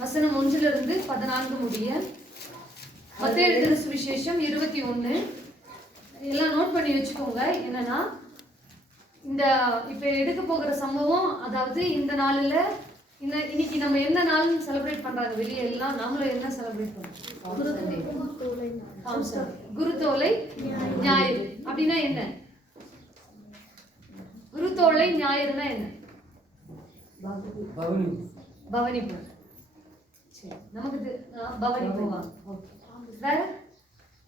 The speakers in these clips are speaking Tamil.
வசனம் 1 14 முடிய மத்தேயு எழுதின சுவிசேஷம் 21. எல்லாம் நோட் பண்ணி வச்சுக்கோங்க. என்னன்னா இந்த இப்ப எடுக்க போகிற சம்பவம், அதாவது இந்த நாளில் இன்னைக்கு நம்ம என்ன நாள் செலிப்ரேட் பண்றாங்க வெளியே எல்லாம், நம்மளும் என்ன செலிப்ரேட் பண்றோம்? குருத்தோலை ஞாயிறு. அப்படின்னா என்ன? குருத்தோலை ஞாயிறுனா என்ன? பவனி போ. சரி, நமக்கு பவனி போவா. வேற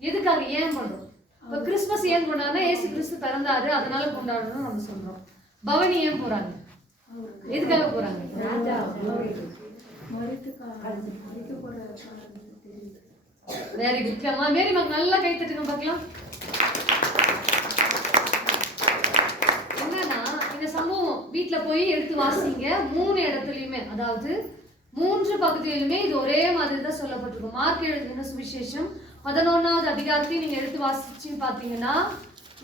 எதுக்காக ஏன் பண்றோம்? இப்ப கிறிஸ்துமஸ் ஏன் கொண்டாடுறோம்? ஏசு கிறிஸ்து பிறந்தாரு, அதனால கொண்டாடணும்னு நம்ம சொல்றோம். பவனி ஏன் போறாங்க? எதுக்காக போறாங்க? Very good. மேரி மக நல்லா கை தட்டுங்க பார்க்கலாம். என்னன்னா இந்த சம்பவம் வீட்டுல போய் எடுத்து வாசிங்க. 3 இடத்துலயுமே, அதாவது 3 பகுதியிலுமே இது ஒரே மாதிரி தான் சொல்லப்பட்டிருக்கும். மார்க் எழுதின சுவிசேஷம் 11வது அதிகாரத்தையும் நீங்க எடுத்து வாசிச்சுன்னு பாத்தீங்கன்னா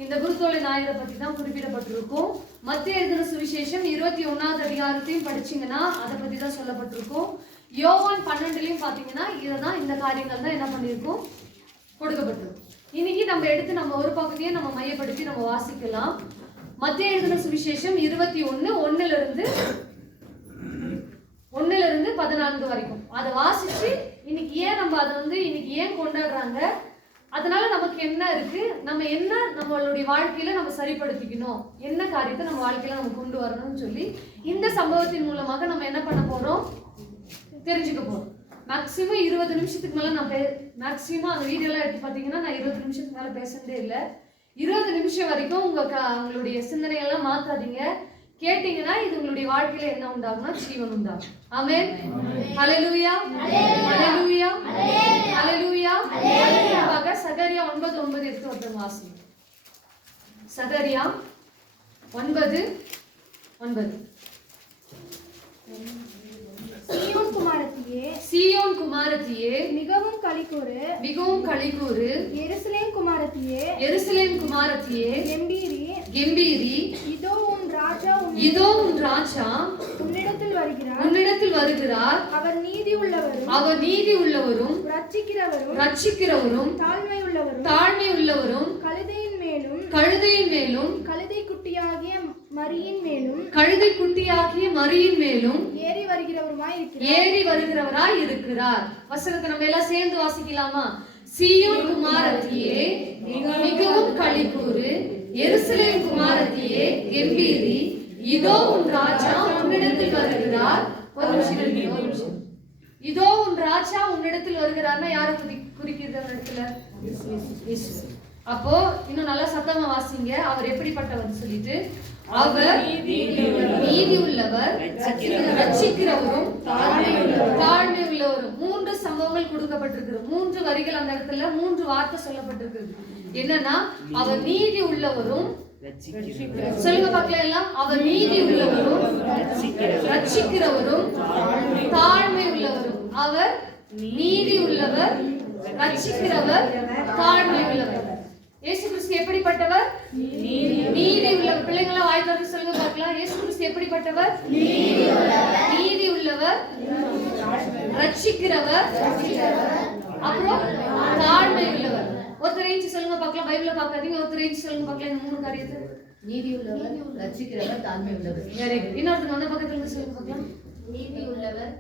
இந்த குருத்தோலை ஞாயிறை பத்தி தான் குறிப்பிடப்பட்டிருக்கும். மத்தேயு எழுதின சுவிசேஷம் 21வது அதிகாரத்தையும் படிச்சீங்கன்னா அதை பத்தி தான் சொல்லப்பட்டிருக்கும். யோவான் 12லயும் பாத்தீங்கன்னா இதுதான், இந்த காரியங்கள் தான் என்ன பண்ணியிருக்கும், கொடுக்கப்பட்டிருக்கும். இன்னைக்கு நம்ம எடுத்து நம்ம ஒரு பகுதியை நம்ம மையப்படுத்தி நம்ம வாசிக்கலாம். மத்தேயு எழுதின சுவிசேஷம் 21 1 லிருந்து 14 வரைக்கும் அதை வாசிச்சு இன்னைக்கு ஏன் நம்ம அதை இன்னைக்கு ஏன் கொண்டாடுறாங்க, அதனால நமக்கு என்ன இருக்கு, நம்ம என்ன நம்மளுடைய வாழ்க்கையில நம்ம சரிப்படுத்திக்கணும், என்ன காரியத்தை நம்ம வாழ்க்கையில நம்ம கொண்டு வரணும்னு சொல்லி இந்த சம்பவத்தின் மூலமாக நம்ம என்ன பண்ண போறோம், தெரிஞ்சுக்க போறோம். மேக்சிமம் 20 நிமிஷத்துக்கு மேல நான் மேக்சிமம் அந்த வீடியோலாம் எடுத்து பார்த்தீங்கன்னா நான் 20 நிமிஷத்துக்கு மேல பேசுறதே இல்லை. 20 நிமிஷம் வரைக்கும் உங்களுடைய சிந்தனையெல்லாம் மாத்தாதீங்க. கேட்டீங்கன்னா இது உங்களுடைய வாழ்க்கையில என்ன உண்டாகும்னா ஜீவன் உண்டாகும். ஆமென். ஹல்லேலூயா, ஹல்லேலூயா, ஹல்லேலூயா. ஹல்லேலூயா. சகரியா 9:9 எடுத்து ஒருத்தங்க வாசிங்க. சகரியா 9:9. சீயோன் குமாரத்தியே மிகவும் களிகூரு, எருசலேம் குமாரத்தியே கெம்பீரி, இதோ உன் ராஜா உன்னிடத்தில் வருகிறார். அவர் நீதி உள்ளவரும் ரட்சிக்கிறவரும் தாழ்மை உள்ளவரும் கழுதையின் மேலும் கழுதை குட்டியாகிய மரியின் மேலும் ஏறி வருகிறவராய் இருக்கிறார். வசனத்தை நம்ம எல்லாம் சேர்ந்து வாசிக்கலாமா? சீயோன் குமாரத்தியே மிகவும் களிகூரு, எருசலேம் குமாரத்தியே கெம்பீரி, இதோ உன் ராஜா உன்னிடத்தில் வருகிறார். ஒரு நிமிஷம். இதோ உன் ராஜா உன்னிடத்தில் வருகிறார்னா யாரை குறிக்கிறது அந்த இடத்துல? அப்போ இன்னும் நல்லா சத்தமா வாசிங்க. அவர் எப்படிப்பட்டவர் சொல்லிட்டு, அவர் நீதி உள்ளவர், ரட்சிக்கிறவரும் தாழ்மை உள்ளவரும். 3 சம்பவங்கள் கொடுக்கப்பட்டிருக்கு. 3 வரிகள் அந்த இடத்துல 3 வார்த்தை சொல்லப்பட்டிருக்கு. என்னன்னா அவர் நீதி உள்ளவரும், சொல்லுங்க பார்க்கலாம் எல்லாம், அவர் நீதி உள்ளவரும் ரட்சிக்கிறவரும் தாழ்மை உள்ளவரும். அவர் நீதி உள்ளவர், ரட்சிக்கிறவர், தாழ்மை உள்ளவர். இயேசு கிறிஸ்து எப்படிப்பட்டவர்? நீதி உள்ளவர். பிள்ளைங்களா வாய் திறந்து சொல்லுங்க பார்க்கலாம். இயேசு கிறிஸ்து எப்படிப்பட்டவர்? நீதி உள்ளவர், ரட்சிக்கிறவர், அப்புறம் தாழ்மை உள்ளவர். ஒருத்தர் ஏஞ்சி சொல்லுங்க பார்க்கலாம். பைபிள பார்க்காதீங்க, ஒருத்தர் ஏஞ்சி சொல்லுங்க பார்க்கலாம். இந்த 3 காரியத்தை. நீதி உள்ளவர், ரட்சிக்கிறவர், தாழ்மை உள்ளவர். Very good. இன்னொருத்தர் அந்த பக்கத்துல இருந்து சொல்லுங்க பார்க்கலாம். நீதி உள்ளவர்,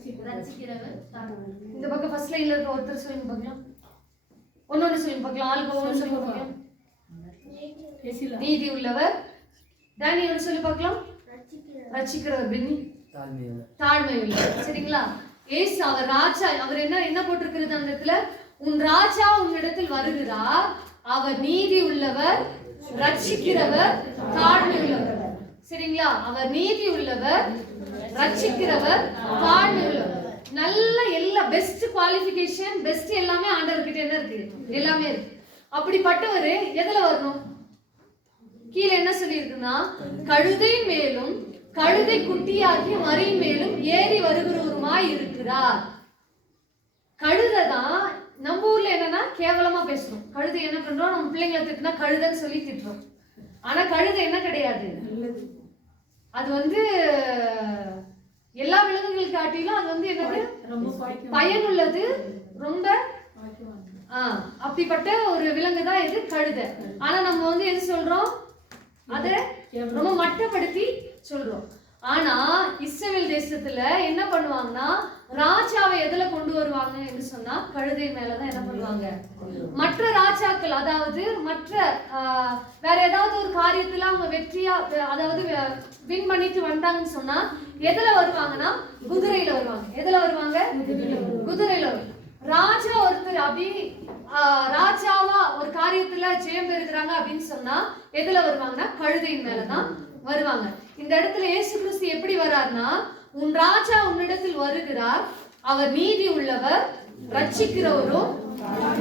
ரட்சிக்கிறவர், தாழ்மை உள்ளவர். இந்த பக்கம் ஃபர்ஸ்ட் லைன்ல இருக்க ஒருத்தர் சொல்லுங்க பார்க்கலாம். ஒன்னொன்னு சொல்லுங்க பார்க்கலாம். ஆளுக்கு ஒவ்வொரு சொல்லுங்க பார்க்கலாம். நீதி உள்ளவர். தானியல் சொல்லி பார்க்கலாம். ரட்சிக்கிறவர். பென்னி தாழ்மை உள்ளவர். சரிங்களா? ஏசு அவர் ராஜா. அவர் என்ன போட்டிருக்கிறது அந்த இடத்துல? உன் ராஜா உன்னிடத்தில் வருகிறார். அவர் நீதி உள்ளவர், ரட்சிக்கிறவர், தாழ்மை உள்ளவர். சரிங்களா? அவர் நீதி உள்ளவர், ரட்சிக்கிறவர், தாழ்மை உள்ளவர். நல்ல எல்லா பெஸ்ட் குவாலிஃபிகேஷன், பெஸ்ட் எல்லாமே ஆண்டவர்கிட்ட என்ன இருக்கு? எல்லாமே இருக்கு. அப்படிப்பட்டவர் எதுல வரணும்? கீழே என்ன சொல்லியிருக்குன்னா, கழுதை மேலும் கழுதை குட்டியாகிய மரியின் மேலும் ஏறி வருகிறவருமாய் இருக்கிறார். கழுதை தான் நம்ம ஊர்ல என்னன்னா கேவலமா பேசுறோம். கழுதை என்ன பண்றோம்? நம்ம பிள்ளைங்களை திட்டினா கழுதைன்னு சொல்லி திட்டுறோம். ஆனா கழுதை என்ன கிடையாது, அது விலங்குகள் காட்டிலும் அது வந்து என்னது பயனுள்ளது, ரொம்ப அப்படிப்பட்ட ஒரு விலங்கு தான் இது கழுதை. ஆனா நம்ம வந்து எது சொல்றோம், அத ரொம்ப மட்டப்படுத்தி சொல்றோம். ஆனா இஸ்ரவேல் தேசத்துல என்ன பண்ணுவாங்கன்னா ராஜாவை எதுல கொண்டு வருவாங்க என்று சொன்னா கழுதை மேலதான் என்ன பண்ணுவாங்க. மற்ற ராஜாக்கள் அதாவது மற்ற வேற ஏதாவது ஒரு காரியத்துல அவங்க வெற்றியா அதாவது வின் பண்ணிட்டு வந்தாங்கன்னு சொன்னா எதுல வருவாங்கன்னா குதிரையில வருவாங்க. எதுல வருவாங்க? குதிரையில. ராஜா ஒருத்தர் அப்படி ராஜாவா ஒரு காரியத்துல ஜெயம் பெறுகிறாங்க அப்படின்னு சொன்னா எதுல வருவாங்கன்னா கழுதையின் மேலதான் வருவாங்க. இந்த இடத்துல இயேசு கிறிஸ்து எப்படி வர்றாருன்னா, உன் ராஜா உன்னிடத்தில் வருகிறார், அவர் நீதி உள்ளவர், ரட்சிக்கிறவரும்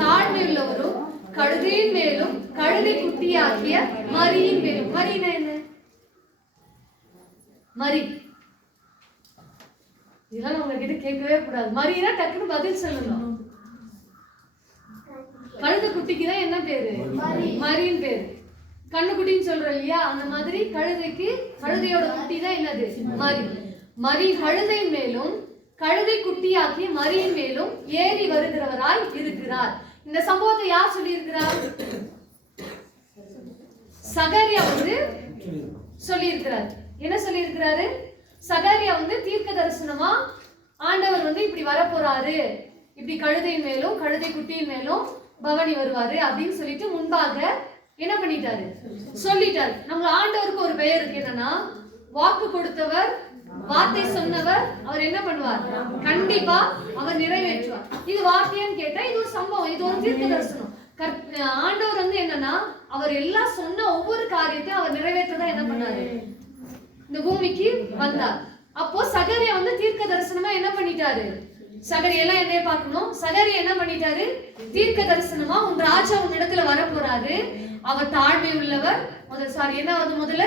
தாழ்மை உள்ளவரும், கழுதையின் மேலும் கழுதை குட்டியாகிய மரியின் மேலும். மரினா என்ன? மரி இதெல்லாம் உங்ககிட்ட கேட்கவே கூடாது. மரினா டக்குன்னு பதில் சொல்லணும். கழுதை குட்டிக்கு தான் என்ன பேரு? மரியின் பேரு. கண்ணுக்குட்டின்னு சொல்றோம் இல்லையா, அந்த மாதிரி கழுதைக்கு கழுதையோட குட்டி தான் என்னது? மரி. மரி கழுதையின் மேலும் கழுதை குட்டியாக்கி மரியின் மேலும் ஏறி வருகிறவராய் இருக்கிறார். இந்த சம்பவத்தை யார் சொல்லி இருக்கிறார்? சகரியா வந்து சொல்லி இருக்கிறார். என்ன சொல்லி இருக்கிறாரு? சகரியா வந்து தீர்க்க தரிசனமா ஆண்டவர் வந்து இப்படி வரப்போறாரு, இப்படி கழுதையின் மேலும் கழுதை குட்டியின் மேலும் பவனி வருவாரு அப்படின்னு சொல்லிட்டு முன்பாக என்ன பண்ணிட்டாரு? சொல்லிட்டாரு. நம்ம ஆண்டவருக்கு ஒரு பெயர் இருக்கு, என்னன்னா வாக்கு கொடுத்தவர், வார்த்தை சொன்னவர். அவர் என்ன பண்ணுவார்? கண்டிப்பா அவர் நிறைவேற்றுவார். இது வார்த்தைன்னு கேட்டா இது ஒரு சம்பவம், இது ஒரு தீர்க்க தரிசனம். ஆண்டவர் வந்து என்னன்னா அவர் எல்லாம் சொன்ன ஒவ்வொரு காரியத்தையும் அவர் நிறைவேற்றதான் என்ன பண்ணாரு? இந்த பூமிக்கு வந்தார். அப்போ சகரியா வந்து தீர்க்க தரிசனமா என்ன பண்ணிட்டாரு? சகரியா எல்லாம் என்னைய பார்க்கணும். சகரியா என்ன பண்ணிட்டாரு? தீர்க்க தரிசனமா உன் ராஜா உன் இடத்துல வர போறாரு, அவர் தாழ்மை உள்ளவர், முதல்ல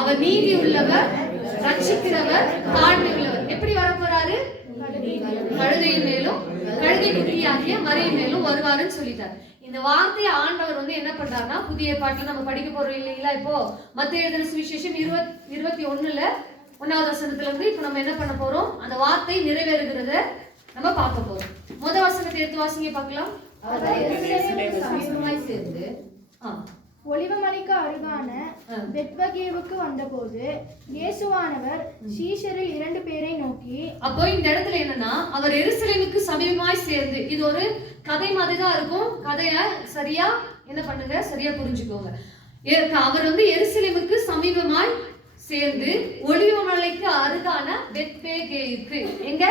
அவர் நீதி உள்ளவர், ரட்சிக்கிறவர், தாழ்மை உள்ளவர். எப்படி வர போறாரு? கழுதையின் மேலும் கழுதை குட்டியாகிய மரியின் மேலும் வருவாருன்னு சொல்லிட்டார். இந்த வார்த்தையை ஆண்டவர் வந்து என்ன பண்றாருன்னா, புதிய பாட்டுல நம்ம படிக்க போறோம் இல்லைங்களா, இப்போ மத்தேயு எழுதின சுவிசேஷம் 21:1 1வது வசனத்துல இருந்து இப்ப நம்ம என்ன பண்ண போறோம், அந்த வார்த்தை நிறைவேறுகிறத நம்ம பார்க்க போறோம். முதல் வசனத்தை எடுத்து வாசிங்க பார்க்கலாம். சமீபமாய் சேர்ந்து ஒலிவமலைக்கு அருகான பெத்பகேவுக்கு வந்தபோது இயேசுவானவர் சீஷரில் 2 பேரை நோக்கி. அப்போ இந்த இடத்துல என்னன்னா அவர் எருசலேமுக்கு சமீபமாய் சேர்ந்து, இது ஒரு கதை மாதிரி தான் இருக்கும். கதைய சரியா என்ன பண்ணுங்க, சரியா புரிஞ்சுக்கோங்க. அவர் வந்து எருசலேமுக்கு சமீபமாய் சேர்ந்து ஒலிவமலைக்கு அருகான பெத்பகேயுக்கு. எங்க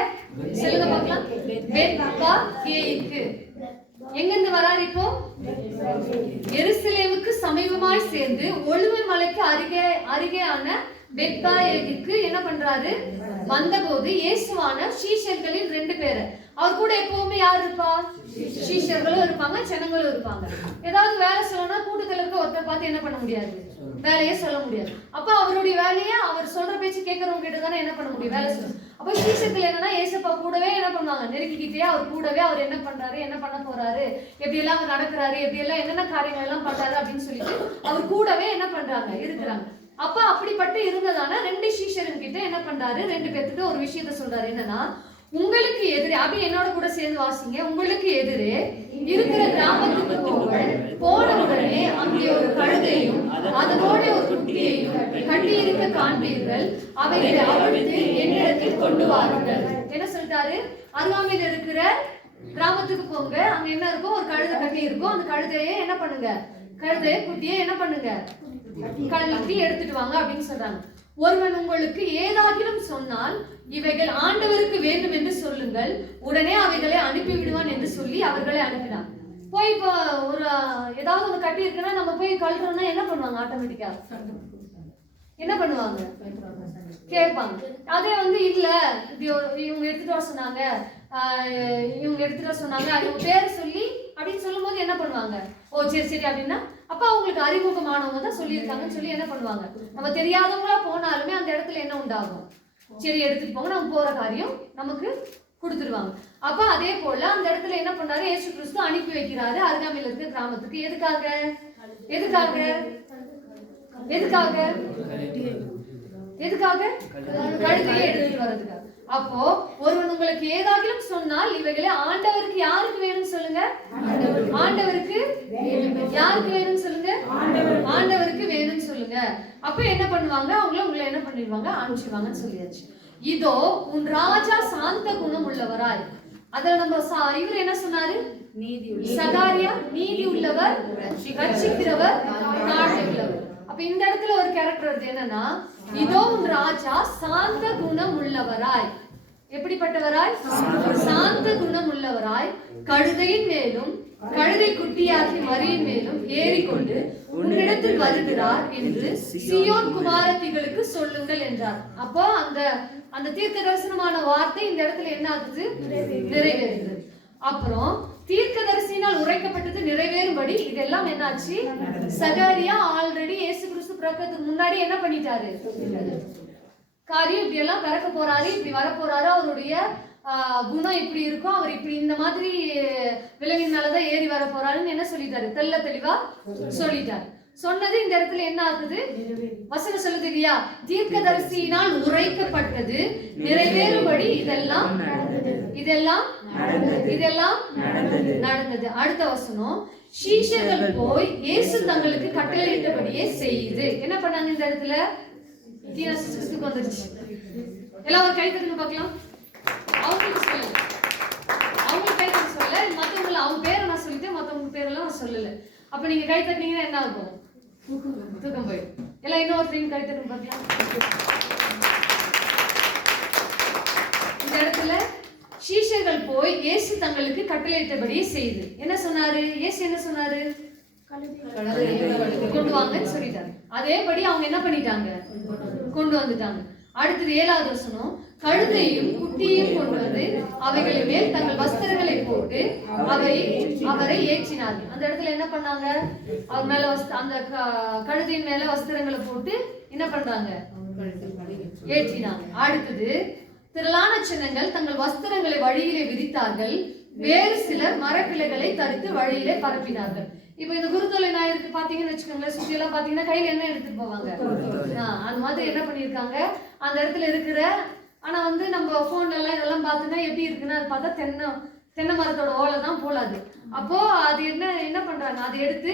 சொல்லுங்க பார்க்கலாம். பெத்பகேயுக்கு எங்க இருந்து வராரு? இப்போ எருசலேமுக்கு சமீபமாய் சேர்ந்து ஒலிவமலைக்கு அருகேயான பெத்பகேயுக்கு என்ன பண்றாரு? வந்தபோது இயேசுவான சீஷர்களில் 2 பேர். அவர் கூட எப்பவுமே யார் இருப்பா? சீஷர்களும் இருப்பாங்க, ஜனங்களும் இருப்பாங்க. ஏதாவது வேலை சொல்லணும்னா கூட்டத்துல இருக்க ஒருத்தர் பார்த்து என்ன பண்ண முடியாது? வேலையே சொல்ல முடியாது. அப்ப அவருடைய வேலையை அவர் சொல்ற பேச்சு கேட்கறவங்க கிட்ட தானே என்ன பண்ண முடியும்? வேலை சொல்லணும். அப்ப சீஷர்கள் என்னன்னா ஏசப்பா கூடவே என்ன பண்ணுவாங்க? நெருக்கிக்கிட்டே அவர் கூடவே அவர் என்ன பண்றாரு, என்ன பண்ண போறாரு, எப்படி எல்லாம் அவர் நடக்கிறாரு, எப்படி எல்லாம் என்னென்ன காரியங்கள் எல்லாம் பண்றாரு அப்படின்னு சொல்லிட்டு அவர் கூடவே என்ன பண்றாங்க? இருக்கிறாங்க. அப்ப அப்படிப்பட்டு இருந்ததான 2 சீஷர்கள் கிட்ட என்ன பண்றாரு? 2 பேர்த்துக்கு ஒரு விஷயத்த சொல்றாரு. என்னன்னா, உங்களுக்கு எதிரே, அப்படி என்னோட கூட சேர்ந்து வாசிங்க. உங்களுக்கு எதிரே இருக்கிற கிராமத்துக்கு போன உடனே அங்கே ஒரு கழுதையும் அதனோட ஒரு குட்டியையும் கட்டி இருக்க காண்பீர்கள், அவைகளை அவிழ்த்து என்னிடத்தில் கொண்டு வாருங்கள். என்ன சொல்லிட்டாரு? அருகாமையில் இருக்கிற கிராமத்துக்கு போங்க, அங்க என்ன இருக்கும்? ஒரு கழுதை கட்டி இருக்கும். அந்த கழுதையை என்ன பண்ணுங்க? கழுதையை குட்டியை என்ன பண்ணுங்க? கட்டி எடுத்துட்டு வாங்க அப்படின்னு சொல்றாங்க. ஒருவன் உங்களுக்கு ஏதாகிலும் சொன்னால் இவைகள் ஆண்டவருக்கு வேண்டும் என்று சொல்லுங்கள், உடனே அவைகளை அனுப்பி விடுவான் என்று சொல்லி அவர்களை அனுப்பினார். போய் இப்போ ஒரு ஏதாவது ஒன்று கட்டி இருக்குன்னா நம்ம போய் கழுறோம்னா என்ன பண்ணுவாங்க? ஆட்டோமேட்டிக்கா என்ன பண்ணுவாங்க? கேட்பாங்க. அதே வந்து இல்ல இவங்க எடுத்துட்டு வர சொன்னாங்க, இவங்க எடுத்துட்டு வர சொன்னாங்க, அவங்க பேர் சொல்லி அப்படின்னு சொல்லும் போது என்ன பண்ணுவாங்க? ஓ சரி சரி அப்படின்னா அப்ப அவங்களுக்கு அறிமுகமானவங்க தான் சொல்லியிருக்காங்கன்னு சொல்லி என்ன பண்ணுவாங்க? நம்ம தெரியாதவங்களா போனாலுமே அந்த இடத்துல என்ன உண்டாகும்? சரி எடுத்துட்டு போங்க, நம்ம போற காரியம் நமக்கு கொடுத்துருவாங்க. அப்ப அதே போல அந்த இடத்துல என்ன பண்ணாரு? இயேசு கிறிஸ்து அனுப்பி வைக்கிறாரு அருகாமையில் இருக்கிற கிராமத்துக்கு. எதுக்காக? எதுக்காக? எதுக்காக? எதுக்காக? கழுதையை எடுத்துட்டு வர்றதுக்காக. அப்போ ஒருவன் உங்களுக்கு ஏதாகிலும் சொன்னால் இவைகளை ஆண்டவருக்கு யாருக்கு வேணும்னு சொல்லுங்க. ஆண்டவருக்கு யாருக்கு வேணும்னு சொல்லுங்க. ஆண்டவருக்கு வேணும்னு சொல்லுங்க. அப்ப என்ன பண்ணுவாங்க, உங்களை என்ன பண்ணிடுவாங்க, அனுப்பிச்சிடுவாங்கன்னு சொல்லியாச்சு. இதோ உன் ராஜா சாந்த குணம் உள்ளவராய். அதுல நம்ம இவர் என்ன சொன்னாரு, சகாரியா நீதி உள்ளவர், ரட்சிக்கிறவர், தாழ்மை உள்ளவர். அப்ப இந்த இடத்துல ஒரு கேரக்டர் வருது என்னன்னா, இதோ உன் ராஜா சாந்த குணம் உள்ளவராய். எப்படிப்பட்டவராய்? சாந்த குணம் உள்ளவராய் கழுதையின் மேலும் கழுதை குட்டியாகி மரியின் மேலும் ஏறிக்கொண்டு உன்னிடத்தில் வருகிறார் என்று சீயோன் குமாரத்திகளுக்கு சொல்லுங்கள் என்றார். அப்போ அந்த தீர்க்க தரிசனமான வார்த்தை இந்த இடத்துல என்ன ஆகுது, நிறைவேறுகிறது. அப்புறம் தீர்க்கதரிசியினால் உரைக்கப்பட்டது நிறைவேறும்படி இதெல்லாம் என்னாச்சு, சகாரியா ஆல்ரெடி இயேசு கிறிஸ்து பிறக்கிறதுக்கு முன்னாடி என்ன பண்ணிட்டாரு, காரியம் இப்படி எல்லாம் பிறக்க போறாரு, இப்படி வர போறாரு, அவருடைய குணம் இப்படி இருக்கும், அவர் இப்படி இந்த மாதிரி விலங்கின் மேலதான் ஏறி வர போறாருன்னு என்ன சொல்லிட்டாரு, தெள்ள தெளிவா சொல்லிட்டாரு. சொன்னது இந்த இடத்துல என்ன ஆகுது, வசனம் சொல்லுது இல்லையா, தீர்க்கதரிசியினால் உரைக்கப்பட்டது நிறைவேறும்படி இதெல்லாம் நடந்தது. அடுத்த வசனம், சீஷர்கள் போய் இயேசு தங்களுக்கு கட்டளையிட்டபடியே செய்து என்ன பண்ணாங்க. இந்த இடத்துல வந்துருச்சு. எல்லாம் ஒரு கை தட்டுங்க பார்க்கலாம். அவங்களுக்கு சொல்லல, அவங்களுக்கு கை தட்டு சொல்ல, மற்றவங்களை அவங்க பேரை நான் சொல்லிட்டேன், மற்றவங்க பேரெல்லாம் நான் சொல்லல. அப்ப நீங்க கை தட்டினீங்கன்னா என்ன ஆகும், தூக்கம் போயிடும். எல்லாம் இன்னொருத்தையும் கை தட்டுங்க பார்க்கலாம். இந்த இடத்துல சீஷர்கள் போய் இயேசு தங்களுக்கு கட்டளையிட்டபடியே செய்து என்ன சொன்னாரு, இயேசு என்ன சொன்னாரு, கொண்டு வாங்கன்னு சொல்லிட்டாங்க. அதேபடி அவங்க என்ன பண்ணிட்டாங்க, கொண்டு வந்துட்டாங்க. அடுத்தது 7வது வசனம், கழுதையும் குட்டியும் கொண்டு வந்து அவைகளின் மேல் தங்கள் வஸ்திரங்களை போட்டு அவரை ஏற்றினார்கள். அந்த இடத்துல என்ன பண்ணாங்க, அவர் மேல அந்த கழுதையின் மேல வஸ்திரங்களை போட்டு என்ன பண்றாங்க, ஏற்றினாங்க. அடுத்தது, திரளான ஜனங்கள் தங்கள் வஸ்திரங்களை வழியிலே விரித்தார்கள், வேறு சிலர் மரக்கிளைகளை தரித்து வழியிலே பரப்பினார்கள். இப்ப இந்த குருத்தொலை ஞாயிற்கு பாத்தீங்கன்னு வச்சுக்கோங்களேன், சுத்தி எல்லாம் பாத்தீங்கன்னா கையில என்ன எடுத்துட்டு போவாங்க, அந்த மாதிரி என்ன பண்ணிருக்காங்க அந்த இடத்துல இருக்கிற. ஆனா நம்ம போன்ல எல்லாம் இதெல்லாம் பாத்தீங்கன்னா எப்படி இருக்குன்னா, அது பார்த்தா தென்னை மரத்தோட ஓலை தான் போலாது. அப்போ அது என்ன பண்றாங்க, அதை எடுத்து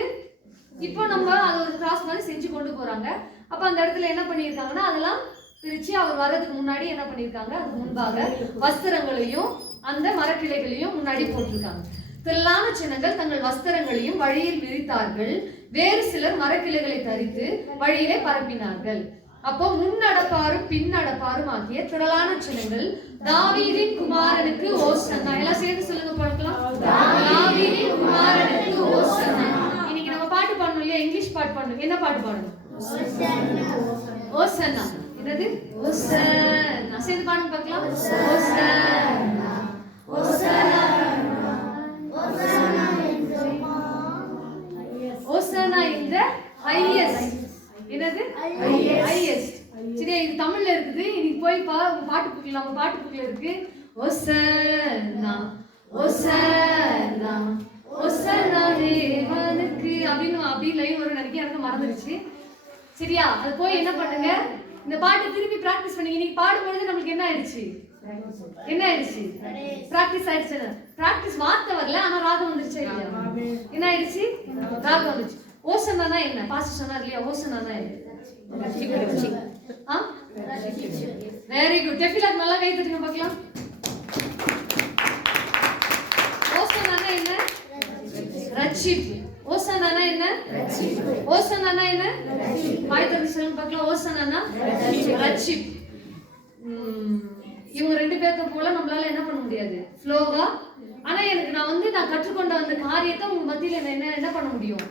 இப்போ நம்ம அதை ஒரு கிராஸ் மாதிரி செஞ்சு கொண்டு போறாங்க. அப்ப அந்த இடத்துல என்ன பண்ணிருக்காங்கன்னா, அதெல்லாம் பிரிச்சு அவர் வர்றதுக்கு முன்னாடி என்ன பண்ணிருக்காங்க, அதுக்கு முன்பாக வஸ்திரங்களையும் அந்த மரக்கிளைகளையும் முன்னாடி போட்டிருக்காங்க. திரளான ஜனங்கள் தங்கள் வஸ்திரங்களையும் வழியில் விரித்தார்கள், வேறு சிலர் மரக்கிளைகளை தரித்து வழியிலே பரப்பினார்கள். அப்போ முன்னடப்பாரும் பின்னடப்பாரும் ஆகிய திரளான ஜனங்கள் தாவீதின் குமாரனுக்கு ஓசன்னா. எல்லாம் சேர்ந்து சொல்லுங்க பார்க்கலாம். தாவீதின் குமாரனுக்கு ஓசன்னா. இன்னைக்கு நம்ம பாட்டு பாடணும் இல்லையா, இங்கிலீஷ் பாட்டு பாடணும். என்ன பாட்டு பாடணும், ஓசன்னா. என்னது, ஓசன்னா. சேர்ந்து பாடுங்க பார்க்கலாம். ஓசன்னா ஓசன்னா ஓசன்னா இன் தி ஹையஸ்ட். என்னது, ஹையஸ்ட். சரியா, இது தமிழ்ல இருக்குது. இன்னைக்கு போய் பாட்டு புக்ல, நம்ம பாட்டு புக்ல இருக்கு. ஓசன்னா ஓசன்னா ஓசன்னா தேவனுக்கு அப்படின்னு லைன் ஒரு நினைக்க எனக்கு மறந்துருச்சு. சரியா, அது போய் என்ன பண்ணுங்க, இந்த பாட்டை திருப்பி பிராக்டிஸ் பண்ணுங்க. இன்னைக்கு பாடும்பொழுது நம்மளுக்கு என்ன ஆயிடுச்சு, பிராக்டிஸ் ஆயிடுச்சு. பிராக்டிஸ் வார்த்தை வரல, ஆனா ராகம் வந்துருச்சு இல்லையா, என்ன ஆயிடுச்சு, ராகம் வந்துருச்சு. ஓசன்னா என்ன, பாஸ்டர் சொன்னார் இல்லையா, ஓசன்னா என்ன, வெரி குட். டெஃபிலாக் நல்லா கை தட்டுங்க பார்க்கலாம். ஓசன்னா என்ன, ரட்சிப்பு. ஓசன்னா என்ன, ஓசன்னா என்ன, வாய் திறந்து சொல்லுங்க பார்க்கலாம். ஓசன்னா ரட்சிப்பு. இவங்க ரெண்டு பேர்த்த போல நம்மளால என்ன பண்ண முடியாது, ஃப்ளோவா. ஆனா எனக்கு நான் கற்றுக்கொண்ட அந்த காரியத்தை உங்க மத்தியில என்ன பண்ண முடியும்,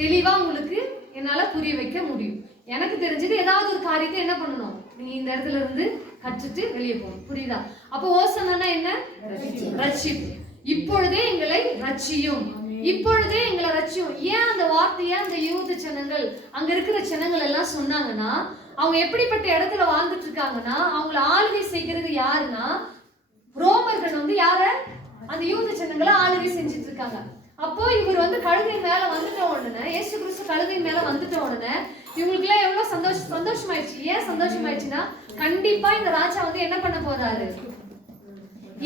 தெளிவா உங்களுக்கு என்னால புரிய வைக்க முடியும். எனக்கு தெரிஞ்சது ஏதாவது ஒரு காரியத்தை என்ன பண்ணணும், நீங்க இந்த இடத்துல இருந்து கற்றுட்டு வெளியே போகணும். புரியுதா? அப்போ ஓசன்னா என்ன, ரட்சிப்பு. இப்பொழுதே எங்களை ரட்சியும், இப்பொழுதே எங்களை ரட்சியும். ஏன் அந்த வார்த்தைய அந்த யூத ஜனங்கள், அங்க இருக்கிற ஜனங்கள் எல்லாம் சொன்னாங்கன்னா, அவங்க எப்படிப்பட்ட இடத்துல வாழ்ந்துட்டு இருக்காங்கன்னா, அவங்களை ஆளுகை செய்கிறது யாருன்னா, ரோமர்கள் யார, அந்த யூத ஜனங்களை ஆளுகை செஞ்சுட்டு இருக்காங்க. அப்போ இவர் கழுதை மேல வந்துட்ட உடனே, இயேசு கிறிஸ்து கழுதை மேல வந்துட்ட உடனே இவங்களுக்கு எல்லாம் எவ்வளவு சந்தோஷமாயிடுச்சு. ஏன் சந்தோஷமாயிடுச்சுன்னா கண்டிப்பா இந்த ராஜா வந்து என்ன பண்ண போறாரு,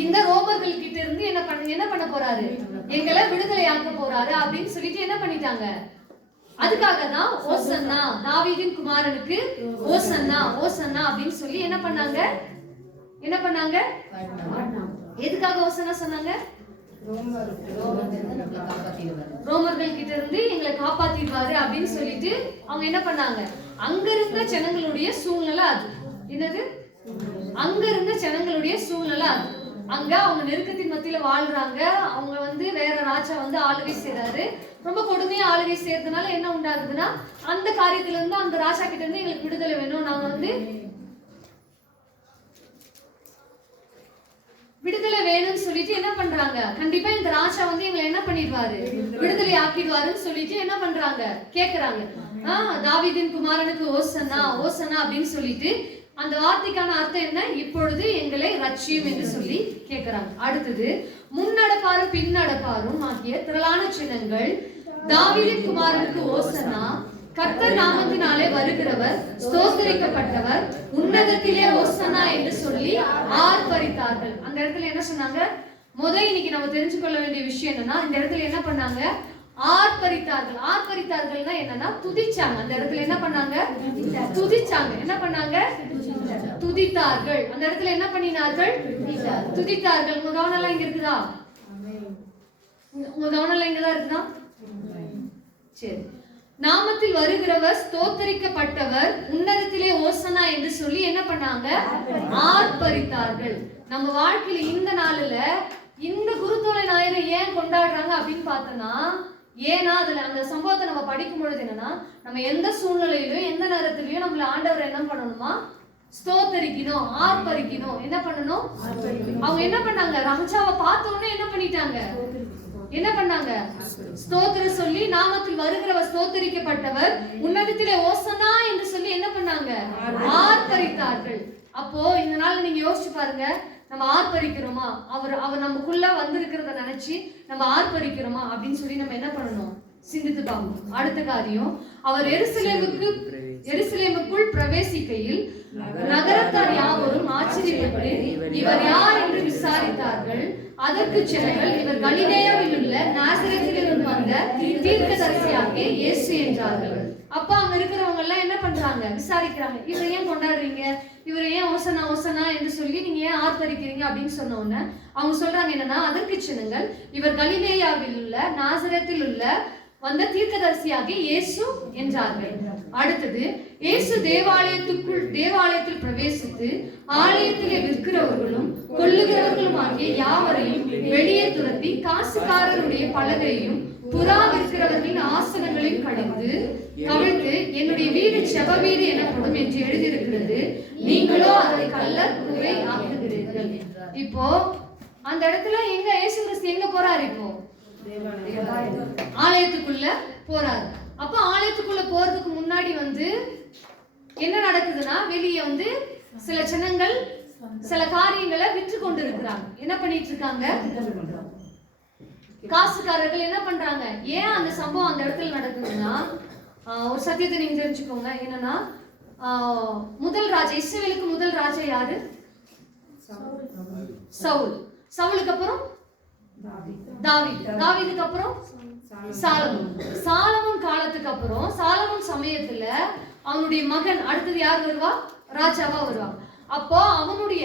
இந்த ரோமர்கள் கிட்ட இருந்து என்ன பண்ண போறாரு, எங்களை விடுதலை ஆக்க போறாரு அப்படின்னு சொல்லிட்டு என்ன பண்ணிட்டாங்க. அதுக்காக தான் ஓசன்னா, தாவீதின் குமாரனுக்கு ஓசன்னா ஓசன்னா அப்படின்னு சொல்லி என்ன பண்ணாங்க. எதுக்காக ஓசன்னா சொன்னாங்க? ரோமர்கள் கிட்ட இருந்து எங்களை காப்பாத்திடுவாரு அப்படின்னு சொல்லிட்டு அவங்க என்ன பண்ணாங்க. அங்க இருந்த ஜனங்களுடைய சூழ்நிலை அது. என்னது? அங்க இருந்த ஜனங்களுடைய சூழ்நிலை அது. அங்க அவங்க நெருக்கத்தின் மத்தியில வாழ்றாங்க. அவங்க வந்து வேற ராஜா வந்து ஆளுகை செய்யறாரு. ரொம்ப கொடுமையா ஆளுகை செய்யறதுனால என்ன உண்டாகுதுன்னா, அந்த காரியத்துல இருந்து அந்த ராஜா கிட்ட இருந்து எங்களுக்கு விடுதலை வேணும், நாங்க வந்து விடுதலை வேணும்னு சொல்லிட்டு என்ன பண்றாங்க. கண்டிப்பா இந்த ராஜா வந்து எங்களை என்ன பண்ணிடுவாரு, விடுதலை ஆக்கிடுவாருன்னு சொல்லிட்டு என்ன பண்றாங்க, கேக்குறாங்க. தாவீதின் குமாரனுக்கு ஓசன்னா ஓசன்னா அப்படின்னு சொல்லிட்டு அந்த வார்த்தைக்கான அர்த்தம் என்ன, இப்பொழுது எங்களை ரட்சியும் என்று சொல்லி கேட்கிறாங்க. அடுத்தது, முன்னடப்பாரும் பின்னடப்பாரும் ஆகிய திரளான சின்னங்கள் தாவீதின் குமாரனுக்கு ஓசன்னா, கர்த்தர் நாமத்தினாலே வருகிறவர் ஸ்தோத்திரிக்கப்பட்டவர், உன்னதத்திலே ஓசன்னா என்று சொல்லி ஆர்ப்பரித்தார்கள். அந்த இடத்துல என்ன சொன்னாங்க. இன்னைக்கு நம்ம தெரிஞ்சு கொள்ள வேண்டிய விஷயம் என்னன்னா, இந்த இடத்துல என்ன பண்ணாங்க, ஆர்ப்பரித்தார்கள். ஆர்ப்பரித்தார்கள்னா என்னன்னா துதிச்சாங்க. அந்த இடத்துல என்ன பண்ணாங்க, துதிச்சாங்க. என்ன பண்ணாங்க, துதித்தார்கள். அந்த இடத்துல என்ன பண்ணினார்கள், துதித்தார்கள். உங்க கவனம் எல்லாம் இங்க இருக்குதா? உங்க கவனம் எல்லாம் இங்கதான் இருக்குதா? சரி. நாமத்தில் வருகிறவர் ஸ்தோத்தரிக்கப்பட்டவர், உன்னதத்திலே ஓசனா என்று சொல்லி என்ன பண்ணாங்க, ஆர்ப்பரித்தார்கள். நம்ம வாழ்க்கையில இந்த நாளில இந்த குருத்தோலை ஞாயிறு ஏன் கொண்டாடுறாங்க அப்படின்னு பார்த்தோம்னா, ஏன்னா அதுல அந்த சம்பவத்தை நம்ம படிக்கும் பொழுது என்னன்னா, நம்ம எந்த சூழ்நிலையிலும் எந்த நேரத்திலையும் நம்மள ஆண்டவர் என்ன பண்ணணுமா, ஸ்தோத்தரிக்கணும், ஆர்ப்பரிக்கணும். என்ன பண்ணணும்? அவங்க என்ன பண்ணாங்க, ராஜாவை பார்த்த உடனே என்ன பண்ணிட்டாங்க, என்ன பண்ணாங்க, ஸ்தோத்திரம் சொல்லி நாமத்தில் வருகிறவர் ஸ்தோத்தரிக்கப்பட்டவர், உன்னதத்திலே ஓசன்னா என்று சொல்லி என்ன பண்ணாங்க, ஆர்ப்பரித்தார்கள். அப்போ இந்த நாள் நீங்க யோசிச்சு பாருங்க, நம்ம ஆர்ப்பரிக்கிறோமா, அவர் நமக்குள்ள வந்திருக்கிறத நினைச்சு நம்ம ஆர்ப்பரிக்கிறோமா அப்படின்னு சொல்லி நம்ம என்ன பண்ணணும், சிந்தித்து பார்க்கணும். அடுத்த காரியம், அவர் எருசலேமுக்குள் பிரவேசிக்கையில் நகரத்தார் யாவரும் ஆச்சரியப்பட்டு இவர் யார் என்று விசாரித்தார்கள். அதற்கு ஜனங்கள், இவர் கலிலேயாவில் உள்ள நாசரேத்திலிருந்து வந்த தீர்க்கதரிசியாகிய இயேசு என்றார்கள். அப்ப அங்க இருக்கிறவங்க எல்லாம் என்ன பண்றாங்க, விசாரிக்கிறாங்க. இவரை ஏன் கொண்டாடுறீங்க, இவரை ஏன் ஓசனா ஓசனா என்று சொல்லி நீங்க ஏன் ஆர்ப்பரிக்கிறீங்க அப்படின்னு சொன்ன உடனே அவங்க சொல்றாங்க என்னன்னா, அதற்கு ஜனங்கள், இவர் கலிலேயாவில் உள்ள நாசரேத்தில் உள்ள வந்த தீர்க்கதரிசியாகிய இயேசு என்றார்கள். அடுத்தது, இயேசு தேவாலயத்தில் பிரவேசித்து ஆலயத்திலே விற்கிறவர்களும் கொள்ளுகிறவர்களும் ஆகிய யாவரையும் வெளியே துரத்தி காசுக்காரருடைய பலகையும் புறா விற்கிறவர்களின் ஆசனங்களையும் கவிழ்த்து என்னுடைய வீடு செப வீடு எனப்படும் என்று எழுதியிருக்கிறது, நீங்களோ அதை கள்ளர் குகை ஆக்குகிறீர்கள். இப்போ அந்த இடத்துல எங்க இயேசு கிறிஸ்து எங்க போறாரு, இப்போ ஆலயத்துக்குள்ள போறாரு. அப்ப ஆலயத்துக்குள்ள போறதுக்கு முன்னாடி வந்து என்ன நடக்குதுன்னா, வெளியே வந்து சில ஜனங்கள் சில காரியங்களை விற்று கொண்டு இருக்கிறாங்க. என்ன பண்ணிட்டு இருக்காங்க, காசுக்காரர்கள் என்ன பண்றாங்க. ஏன் அந்த சம்பவம் அந்த இடத்துல நடக்குதுன்னா, ஒரு சத்தியத்தை நீங்க தெரிஞ்சுக்கோங்க. என்னன்னா, முதல் ராஜா, இஸ்ரவேலுக்கு முதல் ராஜா யாரு, சவுல். சவுலுக்கு அப்புறம் தாவீது. தாவீதுக்கு அப்புறம் சாலமோன் காலத்துக்கு அப்புறம் சாலமோன் சமயத்துல அவனுடைய மகன் அடுத்தது யார் வருவா, ராஜாவா வருவா. அப்போ அவனுடைய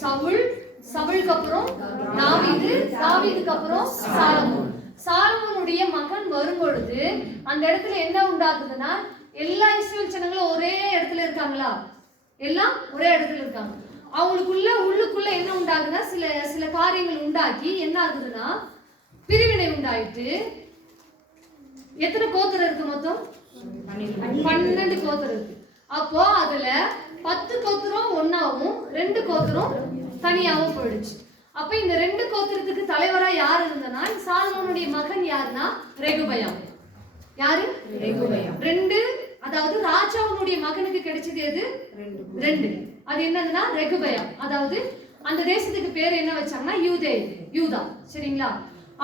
சவுலுக்கு அப்புறம் தாவீது, தாவீதுக்கு அப்புறம் சாலமோனுடைய மகன் வரும்பொழுது அந்த இடத்துல என்ன உண்டாகுதுன்னா, எல்லா இஸ்ரவேல் ஜனங்களும் ஒரே இடத்துல இருக்காங்களா, எல்லாம் ஒரே இடத்துல இருக்காங்க. அவங்களுக்குள்ள உள்ளுக்குள்ள என்ன உண்டாகுதுன்னா, சில காரியங்கள் உண்டாக்கி என்ன ஆகுதுன்னா, பிரிவினை உண்டாயிட்டு. எத்தனை கோத்திரம் இருக்கு மொத்தம், 12 கோத்திரம் இருக்கு. அப்போ அதுல 10 கோத்திரம் ஒன்னாவும் 2 கோத்திரம் தனியாவும் போயிடுச்சு. அப்ப இந்த 2 கோத்திரத்துக்கு தலைவரா யார் இருந்தனா, சாலமோனுடைய மகன் யாருன்னா ரெகுபயாம். யாரு, ரெகுபயாம். 2, அதாவது ராஜாவுடைய மகனுக்கு கிடைச்சது எது, 2. அது என்னதுன்னா ரெகுபயாம். அதாவது அந்த தேசத்துக்கு பேர் என்ன வச்சாங்கன்னா யூதா. சரிங்களா.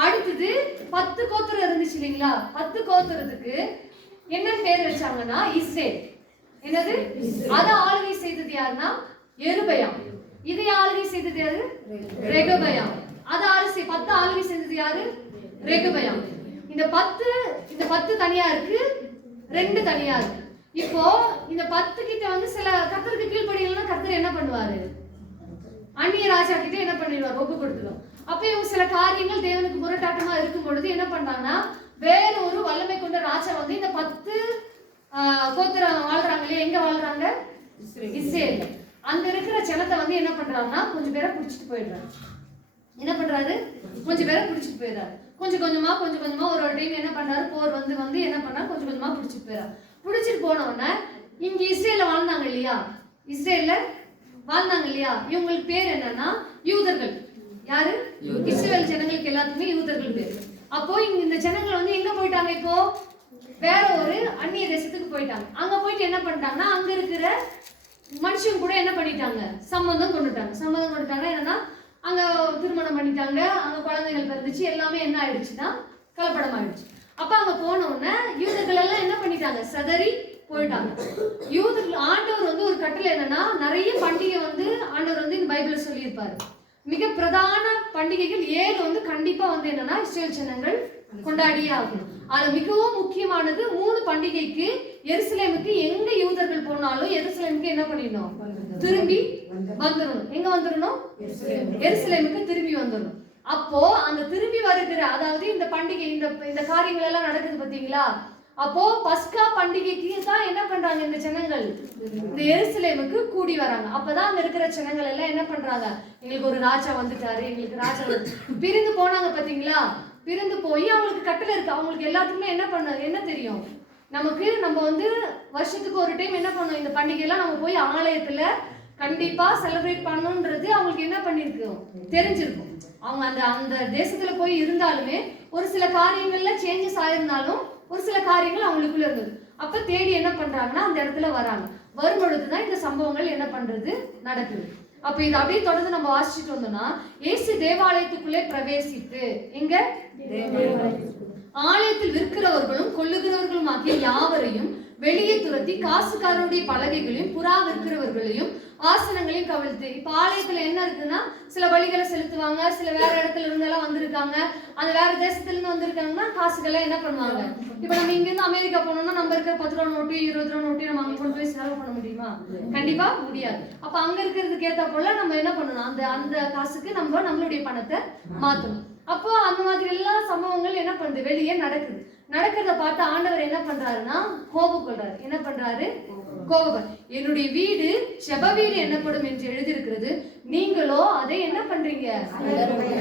அடுத்தது 10 கோத்திரம் இருந்துச்சு இல்லைங்களா. 10 கோத்திரத்துக்கு என்ன பேர் வச்சாங்கன்னா இஸ்ரேல். என்னது? அத ஆளுகை செய்தது யாருன்னா யெரொபெயாம். இதை ஆளுகை செய்தது யாரு? ரெகொபெயாம். அத 10 ஆளுகை செய்தது யாரு? ரெகொபெயாம். இந்த 10 தனியா இருக்கு, 2 தனியா இருக்கு. இப்போ இந்த 10 கிட்ட வந்து சில கர்த்தருக்கு கீழ்ப்படியலன்னா கர்த்தர் என்ன பண்ணுவாரு? அந்நிய ராஜா கிட்ட என்ன பண்ணிடுவார்? ஒப்பு கொடுத்துடும். அப்ப இவங்க சில காரியங்கள் தேவனுக்கு முரட்டாட்டமா இருக்கும் பொழுது என்ன பண்றாங்கன்னா வேற ஒரு வல்லமை கொண்ட ராஜா வந்து இந்த 10 கோத்திரம் வாழ்றாங்க இல்லையா? எங்க வாழ்றாங்க? இஸ்ரேல். அங்க இருக்கிற ஜனத்தை வந்து என்ன பண்றாங்கன்னா கொஞ்சம் பேரை பிடிச்சிட்டு போயிடுறாரு. என்ன பண்றாரு? கொஞ்சம் பேரை பிடிச்சிட்டு போயிடுறாரு. கொஞ்சம் கொஞ்சமா ஒரு டைம் என்ன பண்றாரு? போர் வந்து என்ன பண்றாரு? கொஞ்சம் கொஞ்சமா பிடிச்சிட்டு போயிடுறாரு. பிடிச்சிட்டு போன உடனே இங்க இஸ்ரேல்ல வாழ்ந்தாங்க இல்லையா? இவங்களுக்கு பேர் என்னன்னா யூதர்கள். யாரு? இஸ்ரேல் ஜனங்களுக்கு எல்லாத்துக்குமே யூதர்கள் பேர். அப்போ இந்த ஜனங்கள் வந்து எங்க போயிட்டாங்க? இப்போ வேற ஒரு அந்நிய தேசத்துக்கு போயிட்டாங்க. அங்க போயிட்டு என்ன பண்ணிட்டாங்கன்னா அங்க இருக்கிற மனுஷங்க கூட என்ன பண்ணிட்டாங்க? சம்பந்தம் கொண்டுட்டாங்க. என்னன்னா அங்க திருமணம் பண்ணிட்டாங்க, அங்க குழந்தைகள் பிறந்துச்சு, எல்லாமே என்ன ஆயிடுச்சுன்னா கலப்படம் ஆயிடுச்சு. அப்ப அங்க போன உடனே யூதர்கள் எல்லாம் என்ன பண்ணிட்டாங்க? சதறி போயிட்டாங்க. யூதர்கள் ஆண்டவர் வந்து ஒரு கட்டளை என்னன்னா நிறைய பண்டிகை வந்து ஆண்டவர் வந்து இந்த பைபிள்ல சொல்லியிருப்பாரு. மிக பிரதான பண்டிகைகள் 7 வந்து கண்டிப்பா வந்து என்னன்னா இஸ்ரேல் ஜனங்கள் கொண்டாடியே ஆகும். அதுல மிகவும் முக்கியமானது 3 பண்டிகைக்கு எருசலேமுக்கு எங்க யூதர்கள் போனாலும் எருசலேமுக்கு என்ன பண்ணிடணும்? திரும்பி வந்துடணும். எங்க வந்துடணும்? எருசலேமுக்கு திரும்பி வந்துடணும். அப்போ அந்த திரும்பி வருகிற அதாவது இந்த பண்டிகை இந்த காரியங்கள் எல்லாம் நடக்குது பாத்தீங்களா? அப்போ பஸ்கா பண்டிகைக்கு தான் என்ன பண்றாங்க இந்த ஜனங்கள்? இந்த எருசலேமுக்கு கூடி வராங்க. அப்பதான் அங்க இருக்கிற ஜனங்கள் எல்லாம் என்ன பண்றாங்க? எங்களுக்கு ஒரு ராஜா வந்துட்டாரு, எங்களுக்கு ராஜா பிரிந்து போனாங்க பாத்தீங்களா? பிரிந்து போய் அவங்களுக்கு கட்டளை இருக்கு. அவங்களுக்கு எல்லாத்துக்குமே என்ன தெரியும்? நம்ம வந்து வருஷத்துக்கு ஒரு டைம் என்ன பண்ணோம்? இந்த பண்டிகை எல்லாம் நம்ம போய் ஆலயத்துல கண்டிப்பா செலிப்ரேட் பண்ணணும்ன்றது அவங்களுக்கு என்ன பண்ணிருக்கும்? தெரிஞ்சிருக்கும். அவங்க அந்த தேசத்துல போய் இருந்தாலுமே ஒரு சில காரியங்கள்ல சேஞ்சஸ் ஆயிருந்தாலும் ஒரு சில காரியங்கள் அவங்களுக்குள்ள இருந்தது. அப்ப தேடி என்ன பண்றாங்கன்னா அந்த இடத்துல வராங்க. வரும்பொழுதுதான் இந்த சம்பவங்கள் என்ன பண்றது? நடக்குது. அப்ப இது அப்படியே தொடர்ந்து நம்ம வாசிச்சுட்டு வந்தோம்னா இயேசு தேவாலயத்துக்குள்ளே பிரவேசித்து எங்க ஆலயத்தில் விற்கிறவர்களும் கொள்ளுகிறவர்களும் ஆகிய யாவரையும் வெளியே துரத்தி காசுக்காரருடைய பலகைகளையும் புறா விற்கிறவர்களையும் ஆசனங்களையும் கவிழ்த்து. இப்ப ஆலயத்துல என்ன இருக்குன்னா சில பலிகளை செலுத்துவாங்க, சில வேற இடத்துல இருந்து எல்லாம் வந்திருக்காங்க, அந்த வேற தேசத்துல இருந்து வந்திருக்காங்கன்னா காசுகளை என்ன பண்ணுவாங்க? இப்ப நம்ம இங்க இருந்து அமெரிக்கா போனோம்னா நம்ம இருக்கிற 10 ரூபா நோட்டு 20 ரூபா நோட்டு நம்ம அங்க கொண்டு போய் செலவு பண்ண முடியுமா? கண்டிப்பா முடியாது. அப்ப அங்க இருக்கிறதுக்கு ஏத்த போல நம்ம என்ன பண்ணணும்? அந்த காசுக்கு நம்மளுடைய பணத்தை மாத்தணும். அப்போ அந்த மாதிரி எல்லா சம்பவங்கள் என்ன பண்ணுது? வெளியே நடக்கிறத பார்த்து ஆண்டவர் என்ன பண்றாருன்னா கோபம் கொள்றாரு. என்ன பண்றாரு? கோபம். என்னுடைய வீடு செப வீடு என்னப்படும் என்று எழுதியிருக்கிறது, நீங்களோ அதை என்ன பண்றீங்க?